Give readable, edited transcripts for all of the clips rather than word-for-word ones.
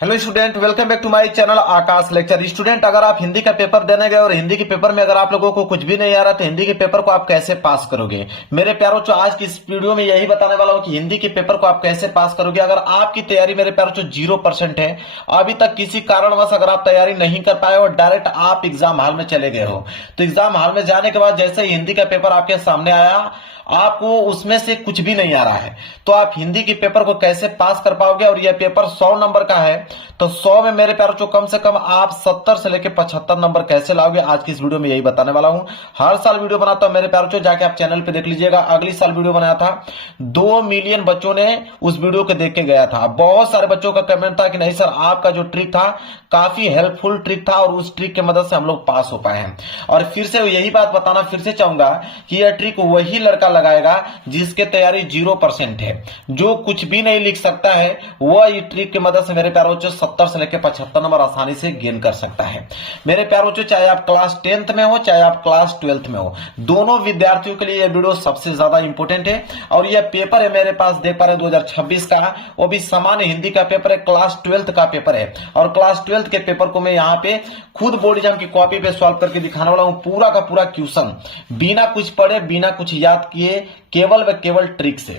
Hello student, welcome back to my channel Aakash lecture. Student, अगर आप हिंदी का पेपर देने गए और हिंदी के पेपर में अगर आप लोगों को कुछ भी नहीं आ रहा तो हिंदी के पेपर को आप कैसे पास करोगे। मेरे प्यारों चो, आज की इस वीडियो में यही बताने वाला हूं कि हिंदी के पेपर को आप कैसे पास करोगे। अगर आपकी तैयारी मेरे प्यारों चो 0% है, अभी तक किसी कारणवश अगर आप तैयारी नहीं कर पाए और डायरेक्ट आप एग्जाम हॉल में चले गए हो, तो एग्जाम हॉल में जाने के बाद जैसे ही हिंदी का पेपर आपके सामने आया, आपको उसमें से कुछ भी नहीं आ रहा है, तो आप हिंदी के पेपर को कैसे पास कर पाओगे। और यह पेपर 100 नंबर का है, तो 100 में मेरे प्यारों को कम से कम आप 70 से लेकर 75 नंबर कैसे लाओगे, आज की इस वीडियो में यही बताने वाला हूं। हर साल वीडियो बनाता हूं मेरे प्यारों को, जाके आप चैनल पे देख लीजिएगा। अगली साल वीडियो बनाया था, 2 मिलियन बच्चों ने उस वीडियो को देख के गया था। बहुत सारे बच्चों का कमेंट था कि नहीं सर, आपका जो ट्रिक था काफी हेल्पफुल ट्रिक था और उस ट्रिक की मदद से हम लोग पास हो पाए हैं। और फिर से यही बात बताना फिर से चाहूंगा कि यह ट्रिक वही लड़का लगाएगा जिसके तैयारी 0% है, जो कुछ भी नहीं लिख सकता है, वह इस ट्रिक की मदद से मेरे प्यारों को 70 से लेकर 75 नंबर आसानी से गेन कर सकता है। मेरे प्यारों को, चाहे आप क्लास 10th में हो चाहे आप क्लास 12th में हो, दोनों विद्यार्थियों के लिए यह वीडियो सबसे ज्यादा इंपॉर्टेंट है। और यह पेपर है मेरे पास, देख पा रहे 2026 का, वो भी सामान्य हिंदी का पेपर है, क्लास 12th का पेपर है। और क्लास 12th के पेपर को मैं यहाँ पे खुद बोर्ड एग्जाम की कॉपी पे सॉल्व करके दिखाने वाला हूं, पूरा का पूरा क्वेश्चन, बिना कुछ पढ़े बिना कुछ याद किए, केवल व केवल ट्रिक से।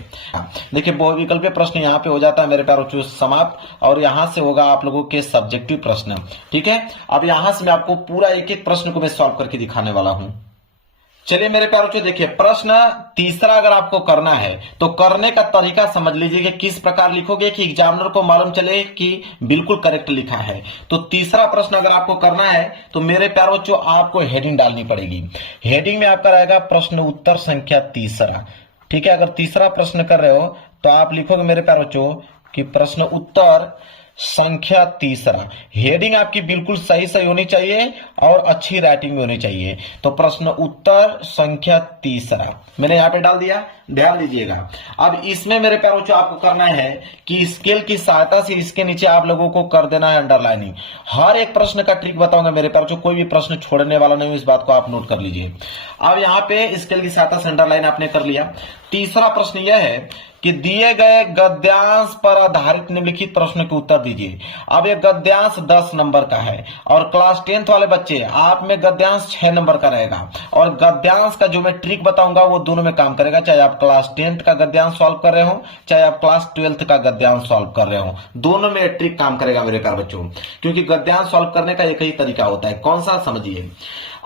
देखिए, बहुविकल्पीय प्रश्न यहाँ पे हो जाता है मेरे प्यारों समाप्त, और यहां से होगा आप लोगों के सब्जेक्टिव प्रश्न। ठीक है, अब यहां से मैं आपको पूरा एक एक प्रश्न को मैं सॉल्व करके दिखाने वाला हूं। चलिए मेरे प्यारों को, देखिए प्रश्न तीसरा अगर आपको करना है तो करने का तरीका समझ लीजिए कि किस प्रकार लिखोगे कि एग्जामिनर को मालूम चले कि बिल्कुल करेक्ट लिखा है। तो तीसरा प्रश्न अगर आपको करना है तो मेरे प्यारों को आपको हेडिंग डालनी पड़ेगी। हेडिंग में आपका रहेगा प्रश्न उत्तर संख्या तीसरा। ठीक है, अगर तीसरा प्रश्न कर रहे हो तो आप लिखोगे मेरे प्यारों को कि प्रश्न उत्तर संख्या तीसरा। हेडिंग आपकी बिल्कुल सही सही होनी चाहिए और अच्छी राइटिंग में होनी चाहिए। तो प्रश्न उत्तर संख्या तीसरा मैंने यहां पे डाल दिया, ध्यान दीजिएगा। अब इसमें मेरे प्यारों को आपको करना है कि स्केल की सहायता से इसके नीचे आप लोगों को कर देना है अंडरलाइनिंग। हर एक प्रश्न का ट्रिक बताऊंगा मेरे प्यारों को, कोई भी प्रश्न छोड़ने वाला नहीं हूं, इस बात को आप नोट कर लीजिए। अब यहां पे स्केल की सहायता से अंडरलाइन आपने कर लिया। तीसरा प्रश्न यह है कि दिए गए गद्यांश पर आधारित निम्नलिखित प्रश्न के उत्तर दीजिए। अब ये गद्यांश 10 नंबर का है और क्लास 10th वाले बच्चे आप में गद्यांश 6 नंबर का रहेगा। और गद्यांश का जो मैं ट्रिक बताऊंगा वो दोनों में काम करेगा, चाहे आप क्लास 10th का गद्यांश सॉल्व कर रहे हो चाहे आप क्लास 12th का गद्यांश सॉल्व कर रहे हो, दोनों में ट्रिक काम करेगा मेरे प्यारे बच्चों, क्योंकि गद्यांश सॉल्व करने का एक ही तरीका होता है। कौन सा, समझिए।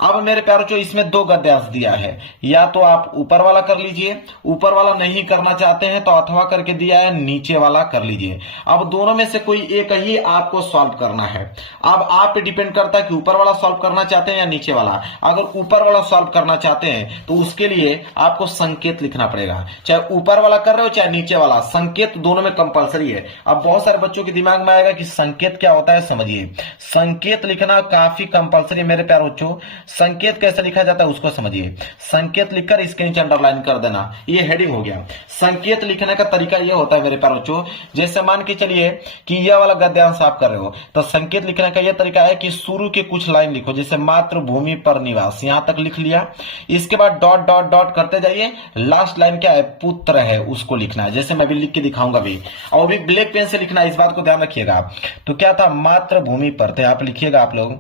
अब मेरे प्यारों को इसमें 2 गद्यांश दिया है, या तो आप ऊपर वाला कर लीजिए, ऊपर वाला नहीं करना चाहते हैं तो अथवा करके दिया है, नीचे वाला कर लीजिए। अब दोनों में से कोई एक ही आपको सॉल्व करना है। अब आप पे डिपेंड करता है कि ऊपर वाला सॉल्व करना चाहते हैं या नीचे वाला। अगर ऊपर वाला सॉल्व करना चाहते हैं तो उसके लिए आपको संकेत लिखना पड़ेगा, चाहे ऊपर वाला कर रहे हो चाहे नीचे वाला, संकेत दोनों में कंपलसरी है। अब बहुत सारे बच्चों के दिमाग में आएगा कि संकेत क्या होता है, समझिए। संकेत लिखना काफी कंपलसरी मेरे प्यारे बच्चों। संकेत कैसे लिखा जाता है उसको समझिए। संकेत लिखकर इसके नीचे अंडरलाइन कर देना, ये हेडिंग हो गया। संकेत लिखने का तरीका ये होता है मेरे प्यारे बच्चों, जैसे मान के चलिए कि यह वाला गद्यांश आप कर रहे हो, तो संकेत लिखने का यह तरीका है कि शुरू के कुछ लाइन लिखो, जैसे मातृभूमि पर निवास, यहां तक लिख लिया। इसके बाद डॉट डॉट डॉट करते जाइए, लास्ट लाइन क्या है, पुत्र है, उसको लिखना है, जैसे मैं भी लिख के दिखाऊंगा भी, और भी ब्लैक पेन से लिखना है, इस बात को ध्यान रखिएगा। तो क्या था, मातृभूमि पर, तो आप लिखिएगा आप लोग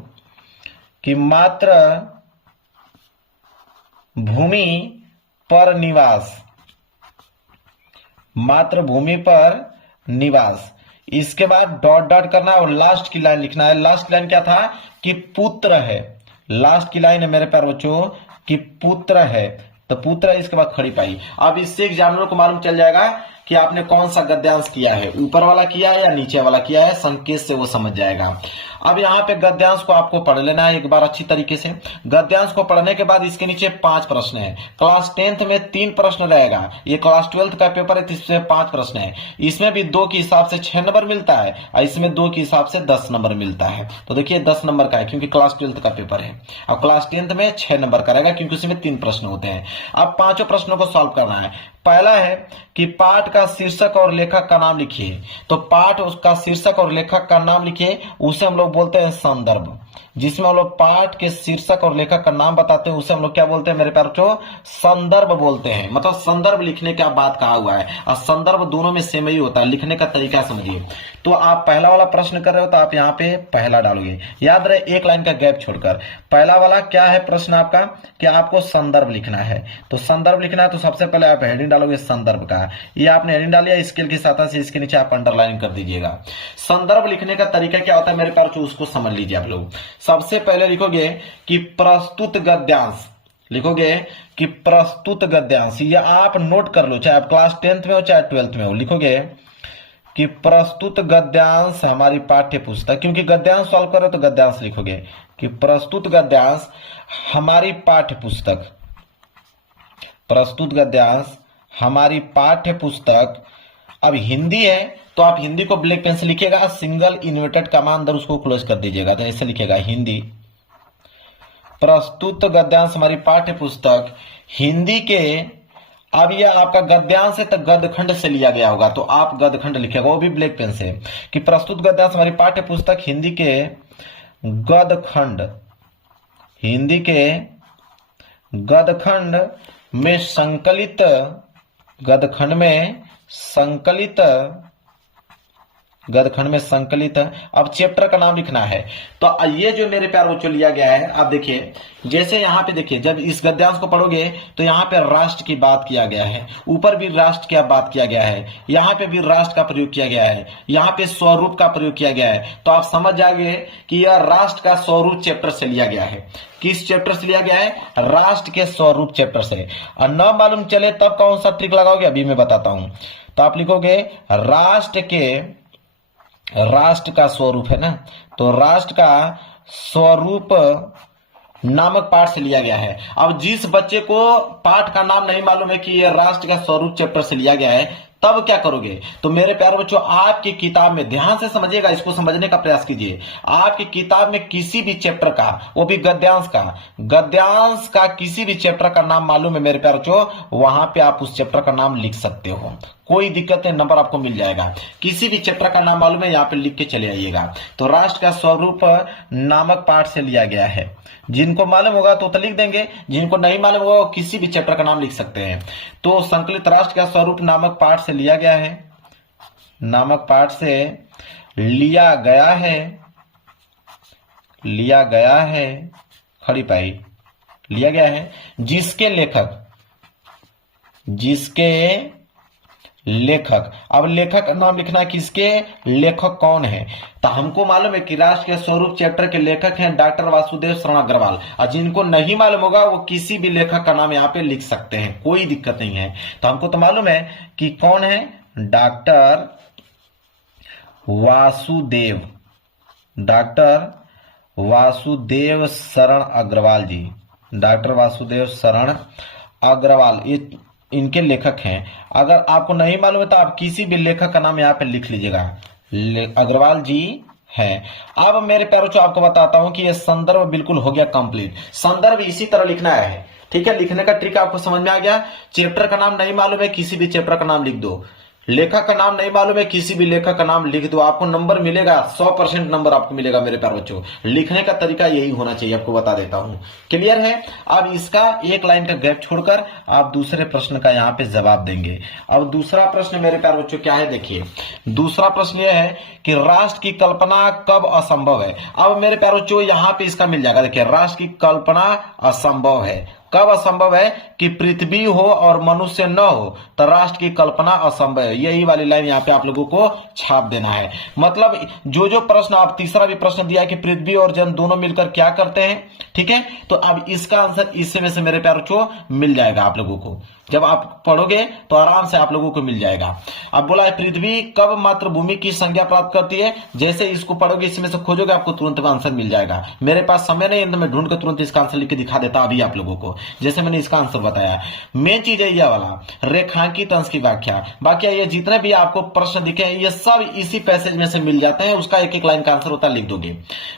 कि मातृ भूमि पर निवास, मातृभूमि पर निवास। इसके बाद डॉट डॉट करना और लास्ट की लाइन लिखना है। लास्ट लाइन क्या था कि पुत्र है, लास्ट की लाइन है मेरे प्यारे बच्चों कि पुत्र है, तो पुत्र है, इसके बाद खड़ी पाई। अब इससे एग्जामिनर को मालूम चल जाएगा कि आपने कौन सा गद्यांश किया है, ऊपर वाला किया है या नीचे वाला किया है, संकेत से वो समझ जाएगा। अब यहाँ पे गद्यांश को आपको पढ़ लेना है एक बार अच्छी तरीके से। गद्यांश को पढ़ने के बाद इसके नीचे 5 प्रश्न है। क्लास 10th में 3 प्रश्न रहेगा, ये क्लास 12th का पेपर है, इसमें 5 प्रश्न है। इसमें भी 2 के हिसाब से 6 नंबर मिलता है और इसमें 2 के हिसाब से 10 नंबर मिलता है। तो देखिए 10 नंबर का है क्योंकि क्लास 12th का पेपर है। अब क्लास 10th में 6 नंबर का रहेगा क्योंकि उसमें 3 प्रश्न होते हैं। अब 5 प्रश्नों को सॉल्व करना है। पहला है कि पाठ का शीर्षक और लेखक का नाम लिखिए। तो पाठ उसका शीर्षक और लेखक का नाम लिखिए, उसे हम लोग बोलते हैं संदर्भ। जिसमें हम लोग पाठ के शीर्षक और लेखक का नाम बताते हैं उसे हम लोग क्या बोलते हैं मेरे प्यारे बच्चों, संदर्भ बोलते हैं। मतलब संदर्भ लिखने का बात कहा हुआ है और संदर्भ दोनों में सेम ही होता है। लिखने का तरीका समझिए। तो आप पहला वाला प्रश्न कर रहे हो तो आप यहाँ पे पहला डालोगे, याद रहे एक लाइन का गैप छोड़कर। पहला वाला क्या है प्रश्न आपका कि आपको संदर्भ लिखना है, तो संदर्भ लिखना है तो सबसे पहले आप हेडिंग डालोगे संदर्भ का। ये आपने हेडिंग डालिया, स्केल की सहायता से इसके नीचे आप अंडरलाइन कर दीजिएगा। संदर्भ लिखने का तरीका क्या होता है मेरे प्यारे बच्चों, उसको समझ लीजिए आप लोग। सबसे पहले लिखोगे कि प्रस्तुत गद्यांश, लिखोगे कि प्रस्तुत गद्यांश, ये आप नोट कर लो, चाहे आप क्लास 10th में हो चाहे 12th में हो। लिखोगे कि प्रस्तुत गद्यांश हमारी पाठ्य पुस्तक, क्योंकि गद्यांश सॉल्व करो तो गद्यांश लिखोगे कि प्रस्तुत गद्यांश हमारी पाठ्य पुस्तक, प्रस्तुत गद्यांश हमारी पाठ्य पुस्तक। अब हिंदी है तो आप हिंदी को ब्लैक पेन से लिखिएगा, सिंगल इन्वर्टेड कमा अंदर उसको क्लोज कर दीजिएगा, तो ऐसे लिखिएगा हिंदी प्रस्तुत गद्यांश हमारी पाठ्य पुस्तक हिंदी के। अब ये आपका गद्यांश है तो गदखंड से लिया गया होगा, तो आप गदखंड लिखेगा, वो भी ब्लैक पेन से, कि प्रस्तुत गद्यांश हमारी पाठ्य पुस्तक हिंदी के गदखंड, हिंदी के गदखंड में संकलित, गदखंड में संकलित, गदखंड में संकलित। अब चैप्टर का नाम लिखना है, तो ये जो मेरे प्यारे बच्चों लिया गया है, आप देखिए जैसे यहाँ पे देखिए, जब इस गद्यांश को पढ़ोगे तो यहाँ पे राष्ट्र की बात किया गया है, ऊपर भी राष्ट्र की बात किया गया है, यहाँ पे भी राष्ट्र का प्रयोग किया गया है, यहाँ पे स्वरूप का प्रयोग किया गया है, तो आप समझ जाएंगे कि यह राष्ट्र का स्वरूप चैप्टर से लिया गया है। किस चैप्टर से लिया गया है? राष्ट्र के स्वरूप चैप्टर से। और न मालूम चले तब कौन सा ट्रिक लगाओगे, अभी मैं बताता हूं। तो आप लिखोगे राष्ट्र के, राष्ट्र का स्वरूप है ना, तो राष्ट्र का स्वरूप नामक पाठ से लिया गया है। अब जिस बच्चे को पाठ का नाम नहीं मालूम है कि यह राष्ट्र का स्वरूप चैप्टर से लिया गया है, तब क्या करोगे? तो मेरे प्यारे बच्चों, आपकी किताब में ध्यान से समझिएगा, इसको समझने का प्रयास कीजिए। आपकी किताब में किसी भी चैप्टर का, वो भी गद्यांश का, गद्यांश का किसी भी चैप्टर का नाम मालूम है मेरे प्यारे बच्चों, वहां पे आप उस चैप्टर का नाम लिख सकते हो, कोई दिक्कत नहीं, नंबर आपको मिल जाएगा। किसी भी चैप्टर का नाम मालूम है, यहाँ पे लिख के चले आइएगा। तो राष्ट्र का स्वरूप नामक पाठ से लिया गया है। जिनको मालूम होगा तो लिख देंगे, जिनको नहीं मालूम होगा वो किसी भी चैप्टर का नाम लिख सकते हैं। तो संकलित राष्ट्र का स्वरूप नामक पाठ से लिया गया है, नामक पाठ से लिया गया है, लिया गया है, खड़ी पाई, लिया गया है, जिसके लेखक, जिसके लेखक। अब लेखक का नाम लिखना, किसके लेखक कौन है? तो हमको मालूम है कि राष्ट्र के स्वरूप चैप्टर के लेखक हैं डॉक्टर वासुदेव शरण अग्रवाल, और जिनको नहीं मालूम होगा वो किसी भी लेखक का नाम यहाँ पे लिख सकते हैं, कोई दिक्कत नहीं है। तो हमको तो मालूम है कि कौन है, डॉक्टर वासुदेव, डॉक्टर वासुदेव शरण अग्रवाल जी, डॉक्टर वासुदेव शरण अग्रवाल, ये इनके लेखक हैं। अगर आपको नहीं मालूम है तो आप किसी भी लेखक का नाम यहाँ पे लिख लीजिएगा, अग्रवाल जी हैं। अब मेरे प्यारों आपको बताता हूं कि ये संदर्भ बिल्कुल हो गया कंप्लीट। संदर्भ इसी तरह लिखना है, ठीक है। लिखने का ट्रिक आपको समझ में आ गया। चैप्टर का नाम नहीं मालूम है, किसी भी चैप्टर का नाम लिख दो। लेखक का नाम नहीं मालूम है, किसी भी लेखक का नाम लिख दो, आपको नंबर मिलेगा, 100% नंबर आपको मिलेगा मेरे प्यारे बच्चों। लिखने का तरीका यही होना चाहिए, आपको बता देता हूं। क्लियर है? अब इसका एक लाइन का गैप छोड़कर आप दूसरे प्रश्न का यहाँ पे जवाब देंगे। अब दूसरा प्रश्न मेरे प्यारे बच्चों क्या है, देखिए दूसरा प्रश्न यह है कि राष्ट्र की कल्पना कब असंभव है। अब मेरे प्यारे बच्चों यहाँ पे इसका मिल जाएगा, देखिए राष्ट्र की कल्पना असंभव है। कब असंभव है? कि पृथ्वी हो और मनुष्य न हो तो राष्ट्र की कल्पना असंभव है। यही वाली लाइन यहाँ पे आप लोगों को छाप देना है। मतलब जो प्रश्न आप, तीसरा भी प्रश्न दिया है कि पृथ्वी और जन दोनों मिलकर क्या करते हैं, ठीक है। तो अब इसका आंसर इसमें से मेरे प्यारों को मिल जाएगा। आप लोगों को जब आप पढ़ोगे तो आराम से आप लोगों को मिल जाएगा। अब बोला है पृथ्वी कब मातृभूमि की संज्ञा प्राप्त करती है। जैसे इसको पढ़ोगे, इसमें से खोजोगे, आपको तुरंत आंसर मिल जाएगा। मेरे पास समय नहीं है तो मैं ढूंढ के तुरंत इसका आंसर लिख के दिखा देता अभी आप लोगों को। जैसे मैंने इसका आंसर बताया। मेन चीज है यह वाला रेखांकित अंश की व्याख्या। बाकी ये जितने भी आपको प्रश्न दिखे हैं ये सब इसी पैसेज में से मिल जाते हैं, उसका एक एक लाइन का आंसर होता है, लिख दोगे।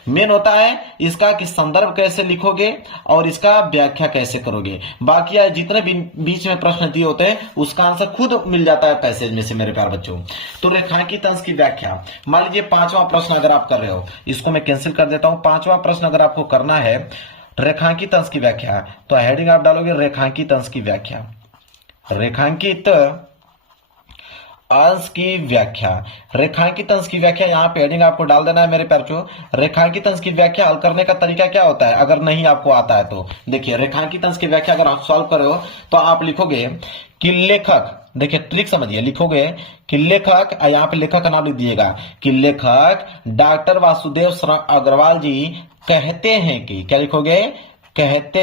मेन होता है इसका कि संदर्भ कैसे लिखोगे और इसका व्याख्या कैसे करोगे। बाकी जितने भी बीच में प्रश्न दिए होते हैं उसका आंसर खुद मिल जाता है पैसेज में से मेरे प्यारे बच्चों। तो रेखांकित अंश की व्याख्या, मान लीजिए पांचवा प्रश्न अगर आप कर रहे हो, इसको मैं कैंसिल कर देता हूं। पांचवा प्रश्न अगर आपको करना है रेखांकित अंश की व्याख्या, तो हेडिंग आप डालोगे रेखांकित अंश की व्याख्या। रेखांकित अंश की व्याख्या, रेखांकित अंश की व्याख्या यहाँ पे हेडिंग आपको डाल देना है मेरे प्यारे बच्चों। रेखांकित अंश की व्याख्या हल करने का तरीका क्या होता है अगर नहीं आपको आता है तो देखिए, रेखांकित अंश की व्याख्या अगर आप सॉल्व कर रहे हो तो आप लिखोगे कि लेखक, देखिए ट्रिक समझिए, लिखोगे कि लेखक, यहाँ पे लेखक का नाम लिख दिएगा कि लेखक डॉक्टर वासुदेव शरण अग्रवाल जी कहते हैं कि, क्या लिखोगे, कहते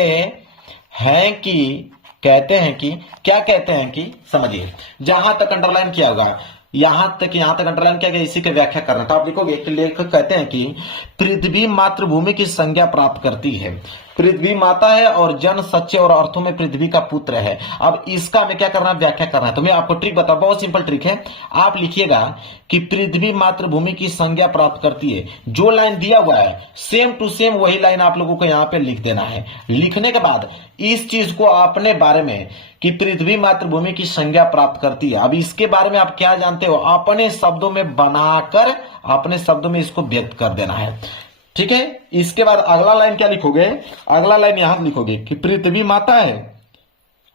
हैं कि, कहते हैं कि, क्या कहते हैं कि, समझिए जहां तक अंडरलाइन किया होगा यहां तक अंडरलाइन किया गया, इसी की व्याख्या करना। तो आप लिखोगे कि लेखक कहते हैं कि पृथ्वी मातृभूमि की संज्ञा प्राप्त करती है। पृथ्वी माता है और जन सच्चे और अर्थों में पृथ्वी का पुत्र है। अब इसका हमें क्या करना है, व्याख्या करना है। तो मैं आपको ट्रिक बताऊं, बहुत सिंपल ट्रिक है। आप लिखिएगा कि पृथ्वी मातृभूमि की संज्ञा प्राप्त करती है। जो लाइन दिया हुआ है सेम टू सेम वही लाइन आप लोगों को यहां पे लिख देना है। लिखने के बाद इस चीज को अपने बारे में कि पृथ्वी मातृभूमि की संज्ञा प्राप्त करती है, अब इसके बारे में आप क्या जानते हो अपने शब्दों में बनाकर अपने शब्दों में इसको व्यक्त कर देना है। ठीक है, इसके बाद अगला लाइन क्या लिखोगे, अगला लाइन यहां लिखोगे कि पृथ्वी माता है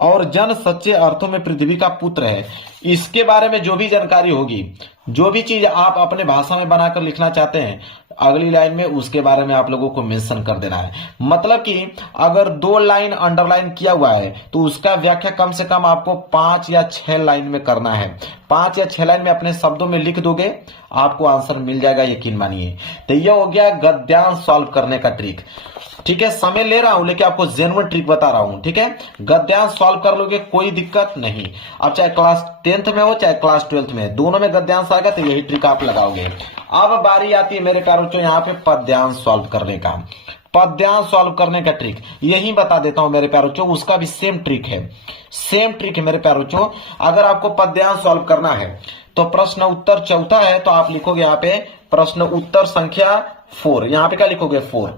और जन सच्चे अर्थों में पृथ्वी का पुत्र है। इसके बारे में जो भी जानकारी होगी, जो भी चीज आप अपने भाषा में बनाकर लिखना चाहते हैं अगली लाइन में उसके बारे में आप लोगों को मेंशन कर देना है। मतलब कि अगर 2 लाइन अंडरलाइन किया हुआ है तो उसका व्याख्या कम से कम आपको 5 या 6 लाइन में करना है। 5 या 6 लाइन में अपने शब्दों में लिख दोगे, आपको आंसर मिल जाएगा, यकीन मानिए। तो यह हो गया गद्यांश सॉल्व करने का ट्रिक। ठीक है, समय ले रहा हूं लेकिन आपको जेन्युइन ट्रिक बता रहा हूं। ठीक है, गद्यांश सॉल्व कर लोगे, कोई दिक्कत नहीं। अब चाहे क्लास 10th में हो चाहे क्लास 12th में, दोनों में गद्यांश आएगा तो यही ट्रिक आप लगाओगे। अब बारी आती है मेरे प्यारे बच्चों यहाँ पे पद्यांश सॉल्व करने का। पद्यांश सॉल्व करने का ट्रिक यही बता देता हूं मेरे प्यारे बच्चों, उसका भी सेम ट्रिक है, सेम ट्रिक है मेरे प्यारे बच्चों। अगर आपको पद्यांश सॉल्व करना है तो प्रश्न उत्तर चौथा है, तो आप लिखोगे यहाँ पे प्रश्न उत्तर संख्या 4। यहाँ पे क्या लिखोगे 4।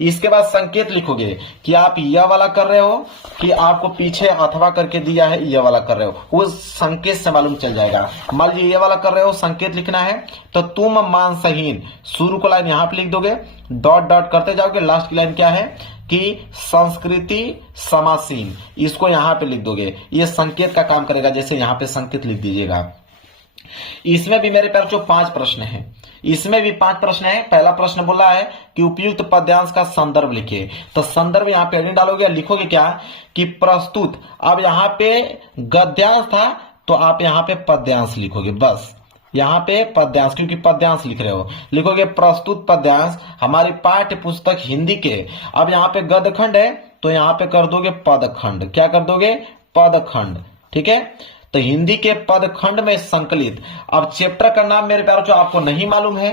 इसके बाद संकेत लिखोगे कि आप यह वाला कर रहे हो कि आपको पीछे अथवा करके दिया है यह वाला कर रहे हो, वो संकेत से मालूम चल जाएगा। मान लीजिए ये वाला कर रहे हो, संकेत लिखना है तो तुम मानसहीन, शुरू को लाइन यहां पे लिख दोगे, डॉट डॉट करते जाओगे, लास्ट की लाइन क्या है कि संस्कृति समासीन, इसको यहां पे लिख दोगे। ये संकेत का काम करेगा, जैसे यहां पे संकेत लिख दीजिएगा। इसमें भी मेरे प्यारे 5 प्रश्न हैं, इसमें भी 5 प्रश्न है। पहला प्रश्न बोला है कि उपयुक्त पद्यांश का संदर्भ लिखिए, तो संदर्भ यहाँ पे नहीं डालोगे, लिखोगे क्या कि प्रस्तुत। अब यहाँ पे गद्यांश था तो आप यहाँ पे पद्यांश लिखोगे, बस यहाँ पे पद्यांश, क्योंकि पद्यांश लिख रहे हो, लिखोगे प्रस्तुत पद्यांश हमारी पाठ्य पुस्तक हिंदी के। अब यहाँ पे गदखंड है तो यहाँ पे कर दोगे पदखंड, क्या कर दोगे, पदखंड। ठीक है, तो हिंदी के पदखंड में संकलित। अब चैप्टर का नाम मेरे प्यारों जो आपको नहीं मालूम है,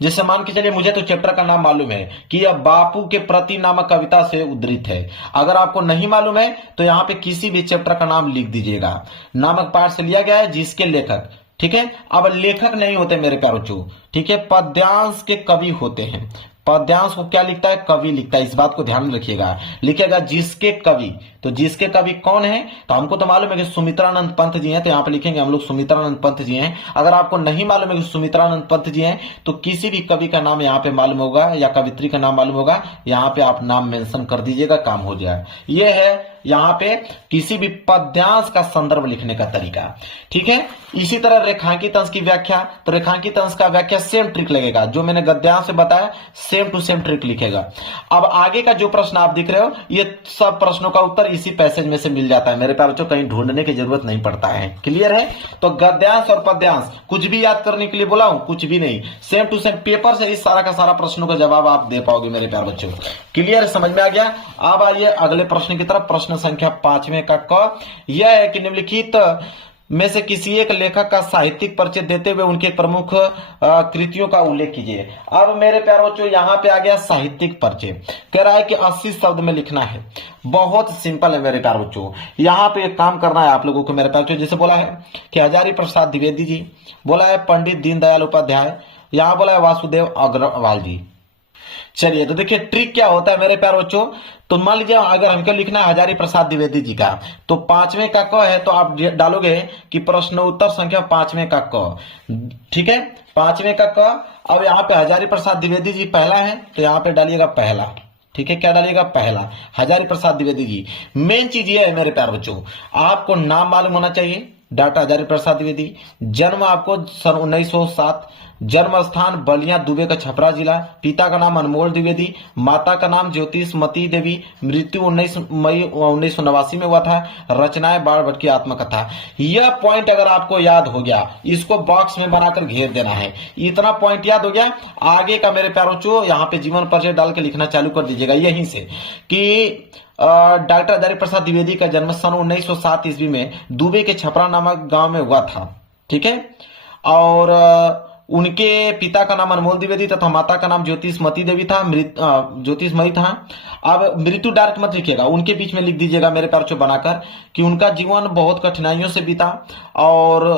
जैसे मान के चलिए मुझे तो चैप्टर का नाम मालूम है कि यह बापू के प्रति नामक कविता से उद्धृत है। अगर आपको नहीं मालूम है तो यहाँ पे किसी भी चैप्टर का नाम लिख दीजिएगा, नामक पाठ से लिया गया है जिसके लेखक। ठीक है, अब लेखक नहीं होते मेरे प्यारों, ठीक है, पद्यांश के कवि होते हैं। पद्यांश को क्या लिखता है, कवि लिखता है, इस बात को ध्यान में रखिएगा। लिखेगा जिसके कवि, तो जिसके कवि कौन है, तो हमको तो मालूम है कि सुमित्रानंद पंत जी हैं, तो यहाँ पे लिखेंगे हम लोग सुमित्रानंद पंत जी हैं। अगर आपको नहीं मालूम है कि सुमित्रानंद पंत जी हैं तो किसी भी कवि का नाम यहाँ पे मालूम होगा या कवित्री का नाम मालूम होगा, यहाँ पे आप नाम मेंशन कर दीजिएगा, काम हो जाए। ये है यहाँ पे किसी भी पद्यांश का संदर्भ लिखने का तरीका। ठीक है, इसी तरह रेखांकित अंश की व्याख्या, तो रेखांकित अंश का व्याख्या सेम ट्रिक लगेगा, जो मैंने गद्यांश से बताया सेम टू सेम ट्रिक लिखेगा। अब आगे का जो प्रश्न आप दिख रहे हो ये सब प्रश्नों का उत्तर इसी पैसेज में से मिल जाता है मेरे प्यारे बच्चों, कहीं ढूंढने की जरूरत नहीं पड़ता है। क्लियर है, तो गद्यांश और पद्यांश कुछ भी याद करने के लिए बोला हूं, कुछ भी नहीं, सेम टू सेम पेपर से इस सारा का सारा प्रश्नों का जवाब आप दे पाओगे मेरे प्यारे बच्चों। क्लियर है, समझ में आ गया। अब आइए अगले प्रश्न की तरफ, प्रश्न संख्या 5वें का क, यह है कि निम्नलिखित में से किसी एक लेखक का साहित्यिक परिचय देते हुए उनके प्रमुख कृतियों का उल्लेख कीजिए। अब मेरे प्यारे बच्चों यहाँ पे आ गया साहित्यिक परिचय। कह रहा है कि 80 शब्द में लिखना है। बहुत सिंपल है मेरे प्यारे बच्चों, यहाँ पे एक काम करना है आप लोगों को मेरे प्यारे बच्चों। जैसे बोला है कि हजारी प्रसाद द्विवेदी जी, बोला है पंडित दीनदयाल उपाध्याय, यहाँ बोला है वासुदेव अग्रवाल जी। चलिए तो देखिए ट्रिक क्या होता है मेरे प्यारे बच्चों। तो मान लीजिए अगर हमको लिखना है हजारी प्रसाद द्विवेदी जी का, तो 5वें का क है तो आप डालोगे कि प्रश्नोत्तर संख्या 5वें का क, ठीक है, 5वें का क। अब यहाँ पे हजारी प्रसाद द्विवेदी जी पहला है तो यहाँ पे डालिएगा पहला, ठीक है, क्या डालिएगा पहला, हजारी प्रसाद द्विवेदी जी। मेन चीज ये है मेरे प्यारे बच्चों, आपको नाम मालूम होना चाहिए, डॉक्टर हजारी प्रसाद द्विवेदी। जन्म आपको सन 1907, जन्म स्थान बलिया दुबे का छपरा जिला, पिता का नाम अनमोल द्विवेदी, माता का नाम ज्योतिषमती देवी, मृत्यु 19 मई 1989 में हुआ था, रचनाएं बाण की आत्मकथा। यह पॉइंट अगर आपको याद हो गया, इसको बॉक्स में बनाकर घेर देना है। इतना पॉइंट याद हो गया, आगे का मेरे प्यारों चो यहाँ पे जीवन परिचय डाल के लिखना चालू कर दीजिएगा यहीं से कि डॉक्टर हजारी प्रसाद द्विवेदी का जन्म सन 1907 ईस्वी में दुबे के छपरा नामक गांव में हुआ था, ठीक है, और उनके पिता का नाम अनमोल द्विवेदी तथा माता का नाम ज्योतिषमती देवी था, ज्योतिषमयी था। अब मृत्यु डायरेक्ट मत लिखिएगा, उनके बीच में लिख दीजिएगा मेरे प्यारे बनाकर कि उनका जीवन बहुत कठिनाइयों से बीता और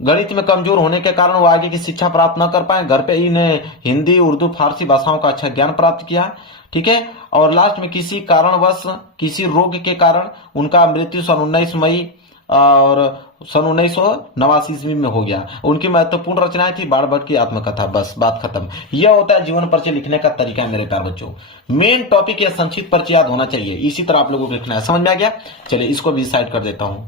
गणित में कमजोर होने के कारण वो आगे की शिक्षा प्राप्त न कर पाए। घर पे इन्हें हिंदी, उर्दू, फारसी भाषाओं का अच्छा ज्ञान प्राप्त किया, ठीक है, और लास्ट में किसी कारणवश किसी रोग के कारण उनका मृत्यु सन 19 मई और सन 1989 ईस्वी में हो गया। उनकी महत्वपूर्ण रचनाएं थी बाण की आत्मकथा। बस बात खत्म। यह होता है जीवन परिचय लिखने का तरीका है मेरे प्यारे बच्चों। मेन टॉपिक या संक्षिप्त परिचय याद होना चाहिए, इसी तरह आप लोगों को लिखना है। समझ में आ गया? चलिए इसको भी साइड कर देता हूं।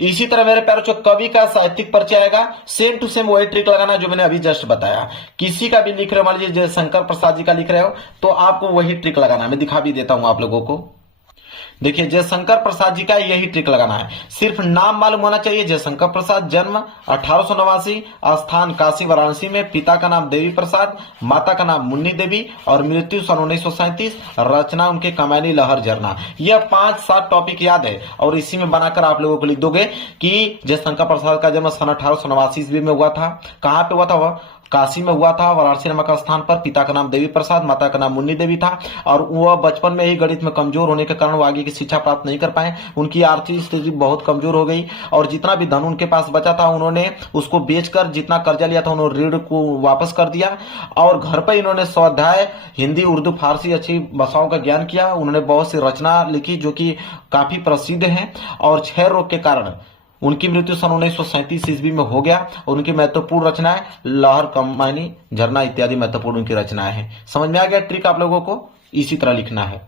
इसी तरह मेरे प्यारे बच्चों कवि का साहित्यिक परिचय आएगा, सेम टू सेम वही ट्रिक लगाना जो मैंने अभी जस्ट बताया। किसी का भी लिख रहे हो, मान लीजिए जय शंकर प्रसाद जी का लिख रहे हो तो आपको वही ट्रिक लगाना। मैं दिखा भी देता हूं आप लोगों को। देखिए जयशंकर प्रसाद जी का यही ट्रिक लगाना है, सिर्फ नाम मालूम होना चाहिए। जयशंकर प्रसाद, जन्म 1889, स्थान काशी वाराणसी में, पिता का नाम देवी प्रसाद, माता का नाम मुन्नी देवी और मृत्यु सन 1937, रचना उनके कमैनी लहर झरना। यह 5-7 टॉपिक याद है और इसी में बनाकर आप लोगों को लिख दोगे कि जयशंकर प्रसाद का जन्म सन 1889 ईस्वी में हुआ था। कहां पे हुआ था? वह काशी में हुआ था, वाराणसी नामक स्थान पर। पिता का नाम देवी प्रसाद, माता का नाम मुन्नी देवी था और वह बचपन में ही गणित में कमजोर होने के कारण वो आगे की शिक्षा प्राप्त नहीं कर पाए। उनकी आर्थिक स्थिति बहुत कमजोर हो गई और जितना भी धन उनके पास बचा था उन्होंने उसको बेचकर जितना कर्जा लिया था उन्होंने ऋण को वापस कर दिया और घर पर इन्होंने स्वाध्याय हिंदी, उर्दू, फारसी अच्छी भाषाओं का ज्ञान किया। उन्होंने बहुत सी रचना लिखी जो कि काफी प्रसिद्ध है और क्षय रोग के कारण उनकी मृत्यु सन 1937 ईस्वी में हो गया। उनकी महत्वपूर्ण रचनाएं लहर, कमैनी, झरना इत्यादि महत्वपूर्ण उनकी रचनाएं हैं। समझ में आ गया ट्रिक? आप लोगों को इसी तरह लिखना है।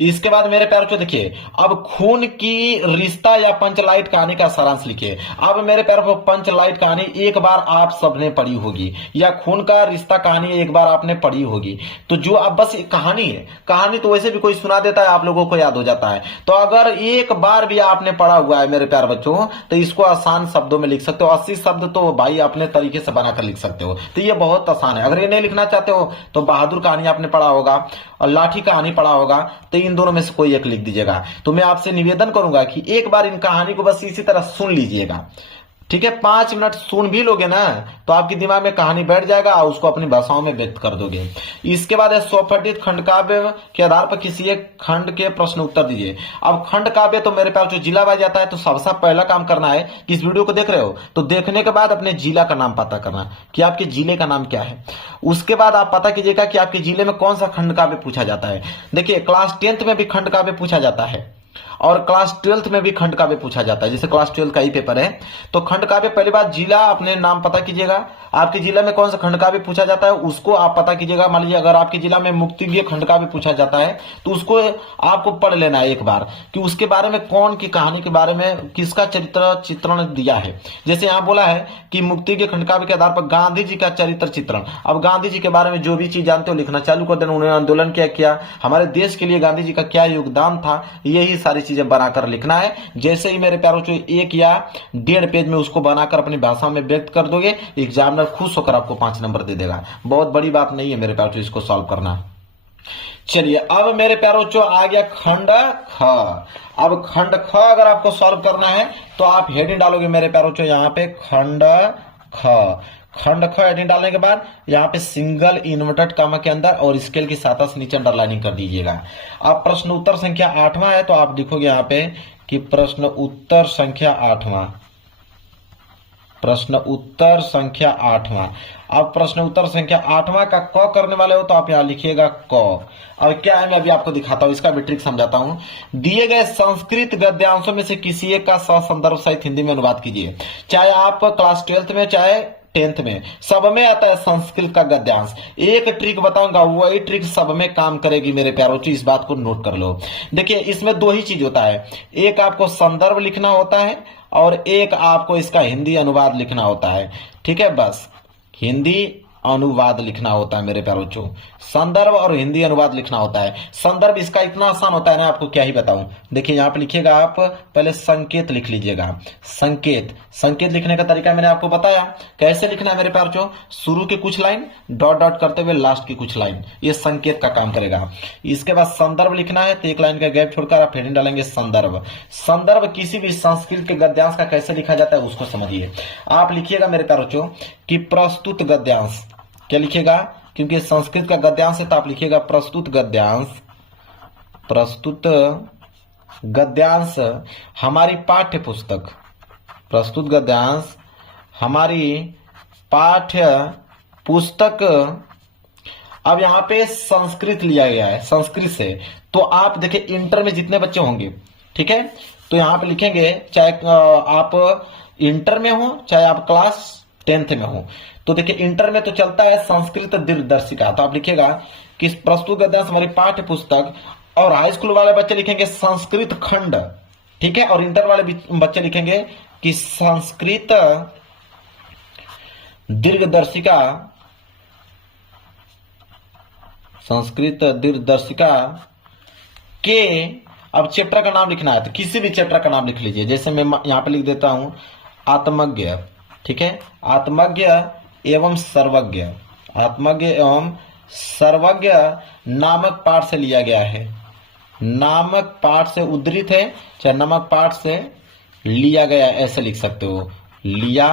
इसके बाद मेरे प्यारे बच्चों देखिए, अब खून की रिश्ता या पंचलाइट कहानी का सारांश लिखिए। अब मेरे प्यारे बच्चों पंचलाइट कहानी एक बार आप सबने पढ़ी होगी या खून का रिश्ता कहानी एक बार आपने पढ़ी होगी। तो जो अब बस कहानी है, कहानी तो वैसे भी कोई सुना देता है, आप लोगों को याद हो जाता है। तो अगर एक बार भी आपने पढ़ा हुआ है मेरे प्यारे बच्चों तो इसको आसान शब्दों में लिख सकते हो। 80 शब्द तो भाई अपने तरीके से बनाकर लिख सकते हो, तो ये बहुत आसान है। अगर ये नहीं लिखना चाहते हो तो बहादुर कहानी आपने पढ़ा होगा और लाठी कहानी पढ़ा होगा, तो इन दोनों में से कोई एक लिख दीजिएगा। तो मैं आपसे निवेदन करूंगा कि एक बार इन कहानी को बस इसी तरह सुन लीजिएगा, ठीक है? 5 मिनट सुन भी लोगे ना तो आपके दिमाग में कहानी बैठ जाएगा और उसको अपनी भाषाओं में व्यक्त कर दोगे। इसके बाद है स्वपठित खंड काव्य के आधार पर किसी एक खंड के प्रश्न उत्तर दीजिए। अब खंड काव्य तो मेरे पास जो जिला वाइज आता है, तो सबसे पहला काम करना है कि इस वीडियो को देख रहे हो तो देखने के बाद अपने जिला का नाम पता करना कि आपके जिले का नाम क्या है। उसके बाद आप पता कीजिएगा कि आपके जिले में कौन सा खंड काव्य पूछा जाता है। देखिए क्लास 10th में भी खंड काव्य पूछा जाता है और क्लास 12th में भी खंड काव्य पूछा जाता है। जैसे क्लास 12 का ही पेपर है तो खंड काव्य पहली बात जिला अपने नाम पता कीजिएगा। आपके जिला में कौन सा खंड काव्य पूछा जाता है उसको आप पता कीजिएगा। मान लीजिए अगर आपके जिला में मुक्तिज्ञ खंड काव्य पूछा जाता है तो उसको आपको पढ़ लेना है एक बार कि उसके बारे में कौन की कहानी के बारे में किसका चरित्र चित्रण दिया है। जैसे यहाँ बोला है कि मुक्तिज्ञ खंड काव्य के आधार पर गांधी जी का चरित्र चित्रण। अब गांधी जी के बारे में जो भी चीज जानते हो लिखना चालू कर देना। उन्होंने आंदोलन क्या किया, हमारे देश के लिए गांधी जी का क्या योगदान था, यही सारी चीजें बनाकर लिखना है। जैसे ही मेरे प्यारों को 1 या 1.5 पेज में उसको बनाकर अपनी भाषा में व्यक्त कर दोगे, एग्जामिनर खुश होकर आपको 5 नंबर दे देगा। बहुत बड़ी बात नहीं है मेरे प्यारों, इसको सॉल्व करना। चलिए अब मेरे प्यारे बच्चों आ गया खंड ख। अब खंड ख अगर आपको सॉल्व करना है तो आप हेडिंग डालोगे मेरे प्यारे बच्चों यहाँ पे खंड ख। खंड ख हेडिंग डालने के बाद यहाँ पे सिंगल इन्वर्टेड कामा के अंदर और स्केल की सहायता से नीचे अंडरलाइनिंग कर दीजिएगा। अब प्रश्न उत्तर संख्या 8वां है तो आप लिखोगे यहाँ पे कि प्रश्न उत्तर संख्या 8वां, प्रश्न उत्तर संख्या 8वां। अब प्रश्न उत्तर संख्या 8वां का क करने वाले हो तो आप यहां लिखिएगा क। अब क्या है मैं अभी आपको दिखाता हूं, इसका भी ट्रिक समझाता हूं। दिए गए संस्कृत गद्यांशों में से किसी एक का ससंदर्भ सहित हिंदी में अनुवाद कीजिए। चाहे आप क्लास 12th में चाहे 10th में, सब में आता है संस्कृत का गद्यांश। एक ट्रिक बताऊंगा, वही ट्रिक सब में काम करेगी मेरे प्यारों, इस बात को नोट कर लो। देखिए इसमें दो ही चीज होता है, एक आपको संदर्भ लिखना होता है और एक आपको इसका हिंदी अनुवाद लिखना होता है। ठीक है, बस हिंदी अनुवाद लिखना होता है मेरे प्यारे बच्चों, संदर्भ और हिंदी अनुवाद लिखना होता है। संदर्भ इसका इतना आसान होता है ना, आपको क्या ही बताऊं। देखिए यहाँ पे लिखिएगा, आप पहले संकेत लिख लीजिएगा। संकेत, संकेत लिखने का तरीका मैंने आपको बताया कैसे लिखना है मेरे प्यारे बच्चों। शुरू की कुछ लाइन डॉट डॉट करते हुए लास्ट की कुछ लाइन, ये संकेत का काम करेगा। इसके बाद संदर्भ लिखना है तो एक लाइन का गैप छोड़कर आप हेडिंग डालेंगे संदर्भ। संदर्भ किसी भी संस्कृत के गद्यांश का कैसे लिखा जाता है उसको समझिए। आप लिखिएगा मेरे प्यारे बच्चों कि प्रस्तुत गद्यांश, क्या लिखिएगा, क्योंकि संस्कृत का गद्यांश है तो आप लिखिएगा प्रस्तुत गद्यांश। प्रस्तुत गद्यांश हमारी पाठ्य पुस्तक, प्रस्तुत गद्यांश हमारी पाठ्य पुस्तक। अब यहां पे संस्कृत लिया गया है, संस्कृत से, तो आप देखिए इंटर में जितने बच्चे होंगे, ठीक है, तो यहां पे लिखेंगे चाहे आप इंटर में हो चाहे आप क्लास 10th में हो। तो देखिए इंटर में तो चलता है संस्कृत दिनदर्शिका, तो आप लिखिएगा कि प्रस्तुत गद्यांश हमारी पाठ्य पुस्तक, और हाई स्कूल वाले बच्चे लिखेंगे संस्कृत खंड, ठीक है, और इंटर वाले बच्चे लिखेंगे कि संस्कृत दीर्घदर्शिका, संस्कृत दीर्घदर्शिका के। अब चैप्टर का नाम लिखना है तो किसी भी चैप्टर का नाम लिख लीजिए, जैसे मैं यहां पे लिख देता हूं आत्मज्ञ, ठीक है, आत्मज्ञ एवं सर्वज्ञ, आत्मज्ञ एवं सर्वज्ञ नामक पाठ से लिया गया है, नामक पाठ से उद्धृत है, चाहे नामक पाठ से लिया गया, ऐसे लिख सकते हो, लिया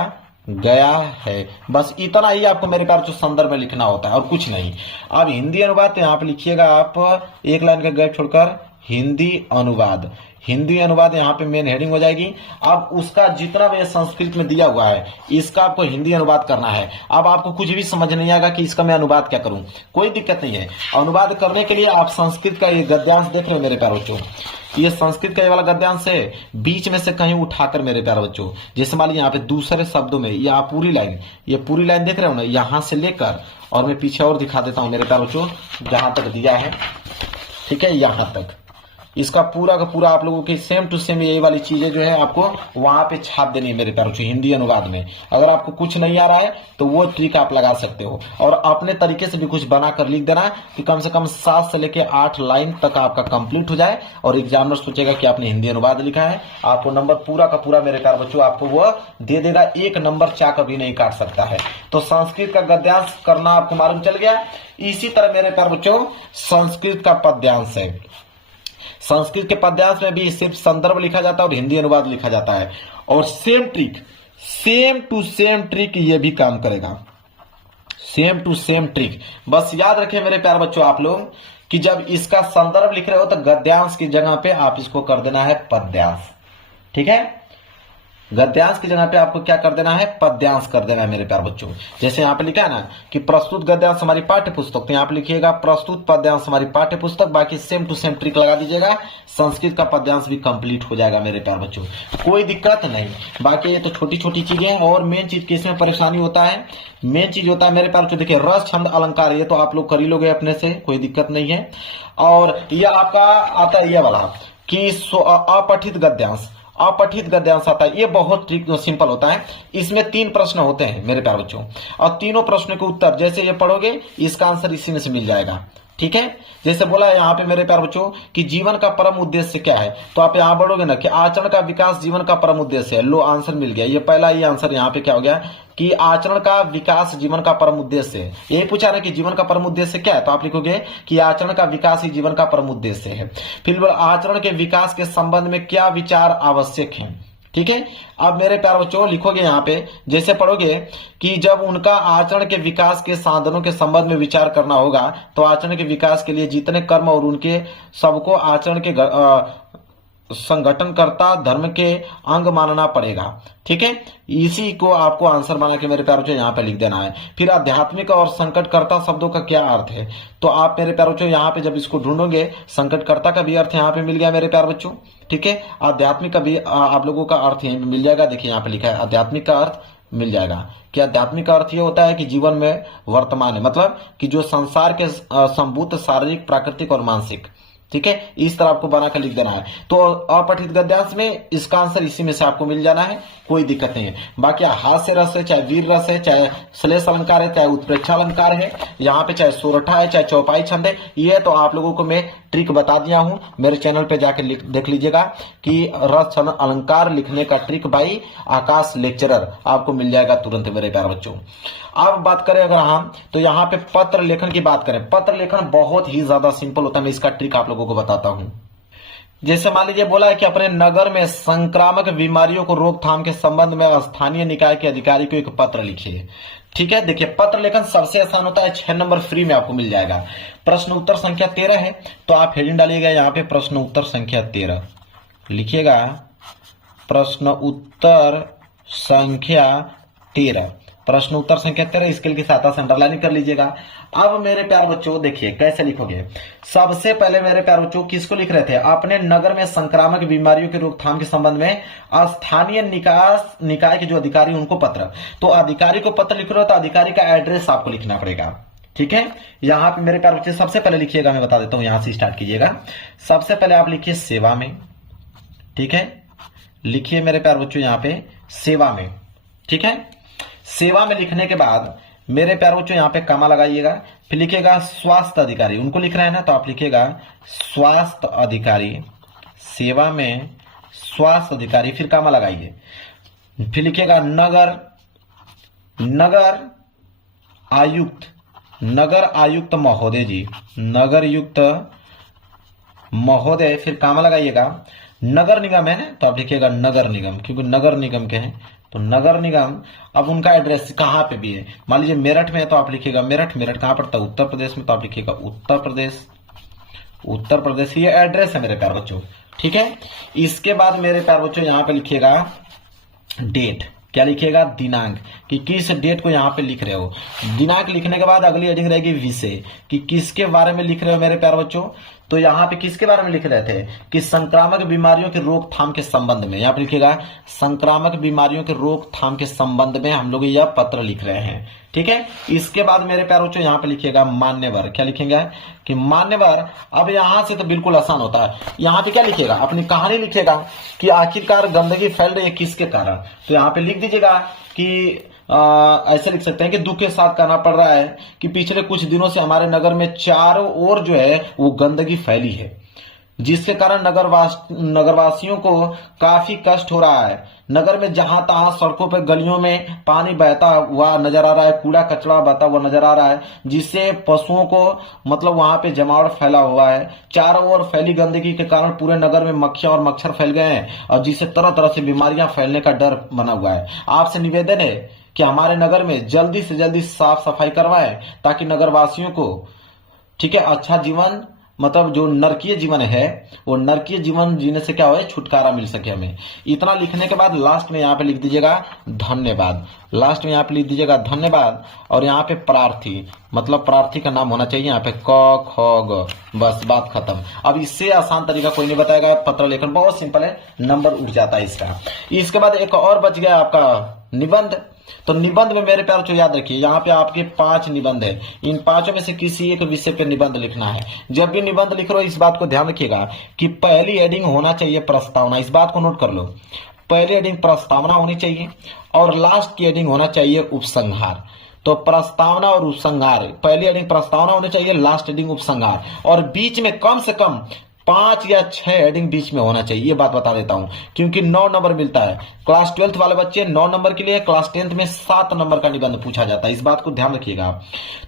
गया है। बस इतना ही आपको मेरे प्यार जो संदर्भ में लिखना होता है और कुछ नहीं। अब हिंदी अनुवाद तो यहां पे लिखिएगा आप एक लाइन का गैप छोड़कर हिंदी अनुवाद, हिंदी अनुवाद यहाँ पे मेन हेडिंग हो जाएगी। अब उसका जितना भी संस्कृत में दिया हुआ है इसका आपको हिंदी अनुवाद करना है। अब आपको कुछ भी समझ नहीं आएगा कि इसका मैं अनुवाद क्या करूं, कोई दिक्कत नहीं है। अनुवाद करने के लिए आप संस्कृत का ये गद्यांश देख रहे हो मेरे प्यारे बच्चों, ये संस्कृत का ये वाला गद्यांश है, बीच में से कहीं उठाकर मेरे प्यारे बच्चों, जैसे मान लीजिए यहाँ पे दूसरे शब्दों में यहाँ पूरी लाइन, ये पूरी लाइन देख रहे हो ना, यहां से लेकर, और मैं पीछे और दिखा देता हूं मेरे प्यारे बच्चों, जहां तक दिया है, ठीक है, यहां तक, इसका पूरा का पूरा आप लोगों की सेम टू सेम यही वाली चीजें जो है आपको वहां पे छाप देनी है मेरे प्यारे बच्चों हिंदी अनुवाद में। अगर आपको कुछ नहीं आ रहा है तो वो ट्रिक आप लगा सकते हो और अपने तरीके से भी कुछ बनाकर लिख देना कि कम से कम 7 से लेकर 8 लाइन तक आपका कंप्लीट हो जाए और एग्जामिनर सोचेगा कि आपने हिंदी अनुवाद लिखा है। आपको नंबर पूरा का पूरा मेरे प्यारे बच्चों आपको वो दे देगा, एक नंबर चा कभी नहीं काट सकता है। तो संस्कृत का गद्यांश करना आपको मालूम चल गया। इसी तरह मेरे प्यारे बच्चों संस्कृत का पद्यांश है, संस्कृत के पद्यांश में भी सिर्फ संदर्भ लिखा जाता है और हिंदी अनुवाद लिखा जाता है, और same trick, same to same trick ये भी काम करेगा, सेम टू सेम ट्रिक। बस याद रखें मेरे प्यारे बच्चों आप लोग कि जब इसका संदर्भ लिख रहे हो तो गद्यांश की जगह पे आप इसको कर देना है पद्यांश, ठीक है, गद्यांश की जगह पे आपको क्या कर देना है, पद्यांश कर देना है मेरे प्यारे बच्चों। जैसे यहाँ पे लिखा है ना कि प्रस्तुत गद्यांश हमारी पाठ्य पुस्तक, तो यहाँ पे लिखिएगा प्रस्तुत पद्यांश हमारी पाठ्य पुस्तक, बाकी सेम टू सेम ट्रिक लगा दीजिएगा, संस्कृत का पद्यांश भी कंप्लीट हो जाएगा मेरे प्यारे बच्चों, कोई दिक्कत नहीं। बाकी ये तो छोटी छोटी चीजें हैं, और मेन चीज किसमें परेशानी होता है, मेन चीज होता है मेरे प्यारे बच्चों, देखिए रस छंद अलंकार, ये तो आप लोग कर ही लोगे अपने से, कोई दिक्कत नहीं है। और ये आपका आता है ये वाला कि अपठित गद्यांश, अपठित गद्यांश आता है, ये बहुत सिंपल होता है। इसमें 3 प्रश्न होते हैं मेरे प्यारे बच्चों, और तीनों प्रश्नों के उत्तर जैसे ये पढ़ोगे इसका आंसर इसी में से मिल जाएगा, ठीक है। जैसे बोला है यहाँ पे मेरे प्यारे बच्चों कि जीवन का परम उद्देश्य क्या है, तो आप यहाँ बढ़ोगे ना कि आचरण का विकास जीवन का परम उद्देश्य है। लो आंसर मिल गया, ये पहला ही आंसर यहाँ पे क्या हो गया कि आचरण का विकास जीवन का परम उद्देश्य है। यही पूछा ना कि जीवन का परम उद्देश्य क्या है, तो आप लिखोगे कि आचरण का विकास ही जीवन का परम उद्देश्य है। फिर आचरण के विकास के संबंध में क्या विचार आवश्यक है, ठीक है। अब मेरे प्यारे बच्चों लिखोगे यहाँ पे, जैसे पढ़ोगे कि जब उनका आचरण के विकास के साधनों के संबंध में विचार करना होगा, तो आचरण के विकास के लिए जितने कर्म और उनके सबको आचरण के संगठनकर्ता धर्म के अंग मानना पड़ेगा, ठीक है। इसी को आपको आंसर बना के मेरे प्यारे बच्चों यहाँ पे लिख देना है। फिर आध्यात्मिक और संकटकर्ता शब्दों का क्या अर्थ है, तो आप मेरे प्यारे बच्चों यहाँ पे जब इसको ढूंढोगे, संकटकर्ता का भी अर्थ यहाँ पे मिल गया मेरे प्यारे बच्चों, ठीक है। आध्यात्मिक का भी आप लोगों का अर्थ यहीं मिल जाएगा। देखिए यहाँ पे लिखा है आध्यात्मिक का अर्थ मिल जाएगा कि आध्यात्मिक का अर्थ ये होता है कि जीवन में वर्तमान है, मतलब कि जो संसार के संभूत शारीरिक प्राकृतिक और मानसिक, ठीक है। इस तरह आपको बनाकर लिख देना है। तो अपठित गद्यांश में इसका आंसर इसी में से आपको मिल जाना है, कोई दिक्कत नहीं है। बाकी हास्य रस है, चाहे वीर रस है, चाहे श्लेष अलंकार है, चाहे उत्प्रेक्षा अलंकार है, यहाँ पे चाहे सोरठा है, चाहे चौपाई छंद है, ये तो आप लोगों को मैं ट्रिक बता दिया हूं। मेरे चैनल पे जाके देख लीजिएगा कि रस छंद अलंकार लिखने का ट्रिक बाई आकाश लेक्चरर आपको मिल जाएगा तुरंत मेरे प्यारे बच्चों। अब बात करें अगर हम, तो यहाँ पे पत्र लेखन की बात करें, पत्र लेखन बहुत ही ज्यादा सिंपल होता है। मैं इसका ट्रिक आप लोगों को बताता हूं। जैसे मान लीजिए बोला है कि अपने नगर में संक्रामक बीमारियों को रोकथाम के संबंध में स्थानीय निकाय के अधिकारी को एक पत्र लिखिए, ठीक है। देखिए पत्र लेखन सबसे आसान होता है, 6 नंबर फ्री में आपको मिल जाएगा। प्रश्न उत्तर संख्या 13 है, तो आप हेडिंग डालिएगा यहाँ पे प्रश्न उत्तर संख्या 13 लिखिएगा, प्रश्न उत्तर संख्या 13, प्रश्न उत्तर संख्या 13 स्केल की सहायता से अंडरलाइन कर लीजिएगा। अब मेरे प्यारे बच्चों देखिए कैसे लिखोगे। सबसे पहले मेरे प्यारे बच्चों किसको लिख रहे थे, अपने नगर में संक्रामक बीमारियों के रोकथाम के संबंध में स्थानीय निकाय के जो अधिकारी उनको पत्र, तो अधिकारी को पत्र लिख रहे हो तो अधिकारी का एड्रेस आपको लिखना पड़ेगा, ठीक है। यहाँ पे मेरे प्यारे बच्चे सबसे पहले लिखिएगा, मैं बता देता हूं, यहां से स्टार्ट कीजिएगा। सबसे पहले आप लिखिए सेवा में, ठीक है। लिखिए मेरे प्यारे बच्चों यहाँ पे सेवा में, ठीक है। सेवा में लिखने के बाद मेरे प्यारे बच्चों यहाँ पे कमा लगाइएगा, फिर लिखिएगा स्वास्थ्य अधिकारी, उनको लिख रहे हैं ना, तो आप लिखिएगा स्वास्थ्य अधिकारी, सेवा में स्वास्थ्य अधिकारी, फिर कमा लगाइए, फिर लिखिएगा नगर आयुक्त महोदय जी, नगर युक्त महोदय, फिर कमा लगाइएगा। नगर निगम है ना, तो आप लिखिएगा नगर निगम, क्योंकि नगर निगम के हैं, तो नगर निगम। अब उनका एड्रेस कहां पे भी है, मान लीजिए मेरठ में है तो आप लिखिएगा मेरठ, मेरठ कहां पड़ता है, उत्तर प्रदेश में, तो आप लिखिएगा उत्तर प्रदेश, ये एड्रेस है मेरे प्यारे बच्चों, ठीक है। इसके बाद मेरे प्यारे बच्चों यहाँ पे लिखिएगा डेट, क्या लिखिएगा, दिनांक, कि किस डेट को यहाँ पे लिख रहे हो। दिनांक लिखने के बाद अगली हेडिंग रहेगी विषय, कि किसके बारे में लिख रहे हो मेरे प्यारे बच्चों, तो यहाँ पे किसके बारे में लिख रहे थे कि संक्रामक बीमारियों के रोकथाम के संबंध में, यहाँ पे लिखिएगा संक्रामक बीमारियों के रोकथाम के संबंध में हम लोग यह पत्र लिख रहे हैं, ठीक है। इसके बाद मेरे प्यारे बच्चों यहाँ पे लिखिएगा मान्यवर, क्या लिखेंगे कि मान्यवर। अब यहाँ से तो बिल्कुल आसान होता है, यहाँ पे क्या लिखिएगा, अपनी कहानी लिखिएगा कि आखिरकार गंदगी फैल रही है किसके कारण, तो यहाँ पे लिख दीजिएगा कि ऐसे लिख सकते हैं कि दुख के साथ कहना पड़ रहा है कि पिछले कुछ दिनों से हमारे नगर में चारों ओर जो है वो गंदगी फैली है, जिसके कारण नगरवासियों को काफी कष्ट हो रहा है। नगर में जहां तहां सड़कों पर गलियों में पानी बहता हुआ नजर आ रहा है, कूड़ा कचरा बहता हुआ नजर आ रहा है, जिससे पशुओं को मतलब वहां पे जमावट फैला हुआ है। चारों ओर फैली गंदगी के कारण पूरे नगर में मक्खियां और मच्छर फैल गए हैं, और जिससे तरह तरह से बीमारियां फैलने का डर बना हुआ है। आपसे निवेदन है कि हमारे नगर में जल्दी से जल्दी साफ सफाई करवाएं, ताकि नगरवासियों को, ठीक है, अच्छा जीवन, मतलब जो नरकीय जीवन है वो नरकीय जीवन जीने से क्या हो, छुटकारा मिल सके हमें। इतना लिखने के बाद लास्ट में यहाँ पे लिख दीजिएगा धन्यवाद, लास्ट में यहाँ पे लिख दीजिएगा धन्यवाद, और यहाँ पे प्रार्थी, मतलब प्रार्थी का नाम होना चाहिए यहाँ पे क ख ग, बस बात खत्म। अब इससे आसान तरीका कोई नहीं बताएगा, पत्र लेखन बहुत सिंपल है, नंबर उठ जाता है इसका। इसके बाद एक और बच गया आपका निबंध। तो निबंध में मेरे प्यारे याद रखिए, यहाँ पे आपके 5 निबंध है, इन 5 में से किसी एक विषय पे निबंध लिखना है। जब भी निबंध लिख रहे हो इस बात को ध्यान रखिएगा कि पहली हेडिंग होना चाहिए प्रस्तावना, इस बात को नोट कर लो, पहली हेडिंग प्रस्तावना होनी चाहिए और लास्ट की हेडिंग होना चाहिए उपसंहार। तो प्रस्तावना और उपसंहार, पहली हेडिंग प्रस्तावना होनी चाहिए, लास्ट हेडिंग उपसंहार, और बीच में कम से कम 5 या 6 हेडिंग बीच में होना चाहिए। ये बात बता देता हूं, क्योंकि 9 नंबर मिलता है। क्लास 12th वाले बच्चे 9 नंबर के लिए, क्लास 10th में 7 नंबर का निबंध पूछा जाता है, इस बात को ध्यान रखिएगा आप।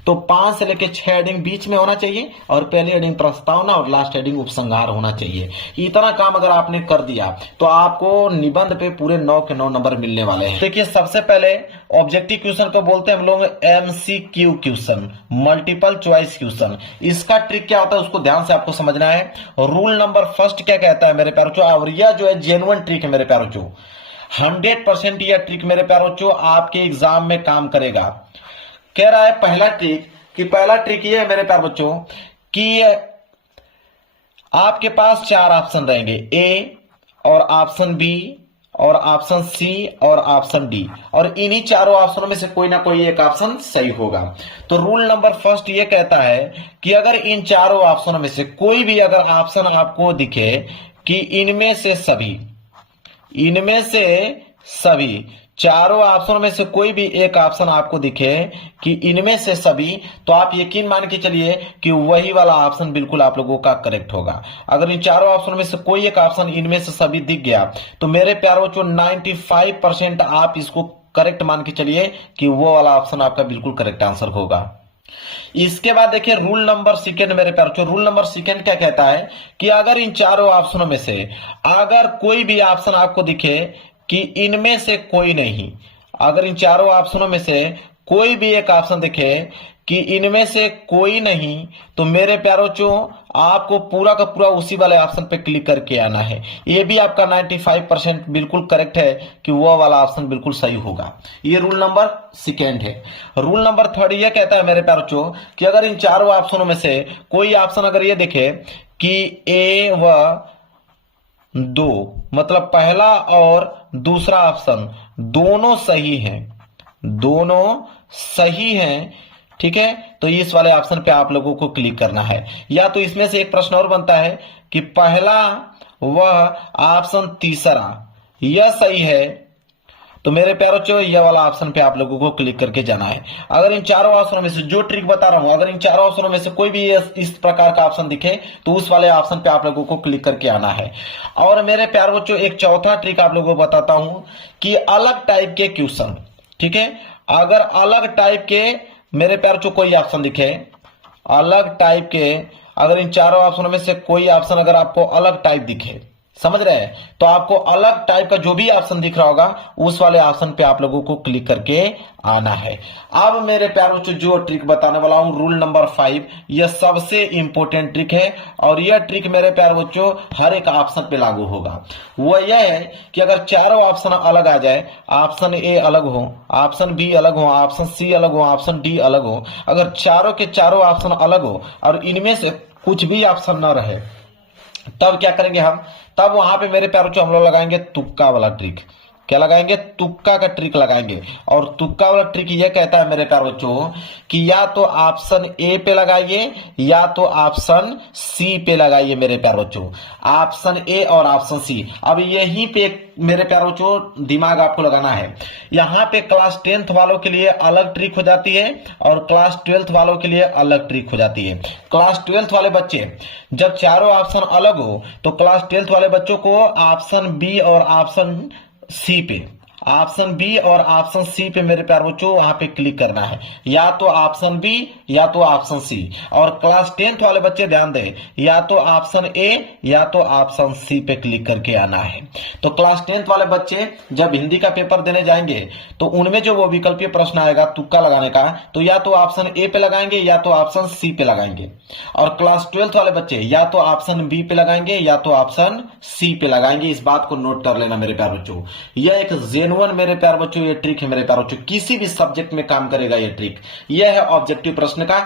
तो 5 से लेकर 6 हेडिंग बीच में होना चाहिए, और पहली हेडिंग प्रस्तावना और लास्ट हेडिंग उपसंहार होना चाहिए। इतना काम अगर आपने कर दिया तो आपको निबंध पे पूरे 9 के 9 नंबर मिलने वाले हैं। देखिए, सबसे पहले ऑब्जेक्टिव क्वेश्चन को बोलते हैं हम लोग MCQ question, multiple choice question. इसका ट्रिक क्या होता है उसको ध्यान से आपको समझना है। रूल नंबर फर्स्ट क्या कहता है मेरे प्यारों, और यह जो है जेन्युइन ट्रिक है मेरे प्यारों, 100% यह ट्रिक मेरे प्यारों आपके एग्जाम में काम करेगा। कह रहा है पहला ट्रिक ये है मेरे प्यारे बच्चों कि आपके पास 4 ऑप्शन रहेंगे, ए और ऑप्शन बी और ऑप्शन सी और ऑप्शन डी, और इन्हीं चारों ऑप्शनों में से कोई ना कोई एक ऑप्शन सही होगा। तो रूल नंबर फर्स्ट ये कहता है कि अगर इन चारों ऑप्शनों में से कोई भी अगर ऑप्शन आपको दिखे कि इनमें से सभी चारों ऑप्शनों में से कोई भी एक ऑप्शन आपको दिखे कि इनमें से सभी, तो आप यकीन मान के चलिए कि वही वाला ऑप्शन बिल्कुल आप लोगों का करेक्ट होगा। अगर इन चारों ऑप्शन में से कोई एक ऑप्शन इनमें से सभी दिख गया तो मेरे प्यारे बच्चों 95% आप इसको करेक्ट मान के चलिए कि वो वाला ऑप्शन आपका बिल्कुल करेक्ट आंसर होगा। इसके बाद देखिए रूल नंबर सेकंड मेरे प्यारे, रूल नंबर सेकंड क्या कहता है कि अगर इन चारों ऑप्शनों में से अगर कोई भी ऑप्शन आपको दिखे कि इनमें से कोई नहीं, अगर इन चारों ऑप्शनों में से कोई भी एक ऑप्शन दिखे कि इनमें से कोई नहीं, तो मेरे प्यारों आपको पूरा का पूरा उसी वाले ऑप्शन पे क्लिक करके आना है। ये भी आपका 95% बिल्कुल करेक्ट है कि वो वाला ऑप्शन बिल्कुल सही होगा। ये रूल नंबर सेकेंड है। रूल नंबर थर्ड ये कहता है मेरे प्यारों कि अगर इन चारों ऑप्शनों में से कोई ऑप्शन अगर ये दिखे कि ए व 2, मतलब पहला और दूसरा ऑप्शन दोनों सही हैं, ठीक है, तो इस वाले ऑप्शन पे आप लोगों को क्लिक करना है। या तो इसमें से एक प्रश्न और बनता है कि पहला व ऑप्शन तीसरा यह सही है, तो मेरे प्यारों ये वाला ऑप्शन पे आप लोगों को क्लिक करके जाना है। अगर इन चारों ऑप्शनों में से जो ट्रिक बता रहा हूं, अगर इन चारों ऑप्शनों में से कोई भी इस प्रकार का ऑप्शन दिखे तो उस वाले ऑप्शन पे आप लोगों को क्लिक करके आना है। और मेरे प्यारे बच्चों एक चौथा ट्रिक आप लोगों को बताता हूं कि अलग टाइप के क्वेश्चन, ठीक है, अगर अलग टाइप के मेरे प्यारे कोई ऑप्शन दिखे, अलग टाइप के, अगर इन चारों ऑप्शनों में से कोई ऑप्शन अगर आपको अलग टाइप दिखे, समझ रहे हैं, तो आपको अलग टाइप का जो भी ऑप्शन दिख रहा होगा उस वाले ऑप्शन पे आप लोगों को क्लिक करके आना है। अब मेरे प्यारों जो ट्रिक बताने वाला हूं रूल नंबर 5, यह सबसे इंपॉर्टेंट ट्रिक है, और यह ट्रिक मेरे प्यारे बच्चों हर एक ऑप्शन पे लागू होगा। वो यह है कि अगर चारों ऑप्शन अलग आ जाए, ऑप्शन ए अलग हो, ऑप्शन बी अलग हो, ऑप्शन सी अलग हो, ऑप्शन डी अलग हो, अगर चारों के चारों ऑप्शन अलग हो और इनमें से कुछ भी ऑप्शन न रहे, तब क्या करेंगे हम, तब वहां पे मेरे प्यारों हम लोग लगाएंगे तुक्का वाला ट्रिक। क्या लगाएंगे? तुक्का का ट्रिक लगाएंगे। और तुक्का वाला ट्रिक ये कहता है मेरे प्यारे बच्चों कि या तो ऑप्शन ए पे लगाइए या तो ऑप्शन सी पे लगाइए मेरे प्यारे बच्चों, ऑप्शन ए और ऑप्शन सी। अब यहीं पे मेरे प्यारे बच्चों दिमाग आपको लगाना है। यहाँ पे क्लास 10th वालों के लिए अलग ट्रिक हो जाती है और क्लास 12th वालों के लिए अलग ट्रिक हो जाती है। क्लास 12th वाले बच्चे जब चारों ऑप्शन अलग हो तो क्लास 12th वाले बच्चों को ऑप्शन बी और ऑप्शन सी पे, ऑप्शन बी और ऑप्शन सी पे मेरे प्यारे बच्चों वहां पे क्लिक करना है, या तो ऑप्शन बी या तो ऑप्शन सी। और क्लास 10th वाले बच्चे ध्यान दें, या तो ऑप्शन ए या तो ऑप्शन सी पे क्लिक करके आना है। तो क्लास 10th वाले बच्चे जब हिंदी का पेपर देने जाएंगे तो उनमें जो वो विकल्पीय प्रश्न आएगा तुक्का लगाने का, तो या तो ऑप्शन ए पे लगाएंगे या तो ऑप्शन सी पे लगाएंगे। और क्लास 12th वाले बच्चे या तो ऑप्शन बी पे लगाएंगे या तो ऑप्शन सी पे लगाएंगे। इस बात को नोट कर लेना मेरे प्यारे बच्चों, यह एक जेन्युइन मेरे प्यारे बच्चों ये ट्रिक है मेरे प्यारे बच्चों, किसी भी सब्जेक्ट में काम करेगा ये ट्रिक। यह है ऑब्जेक्टिव प्रश्न का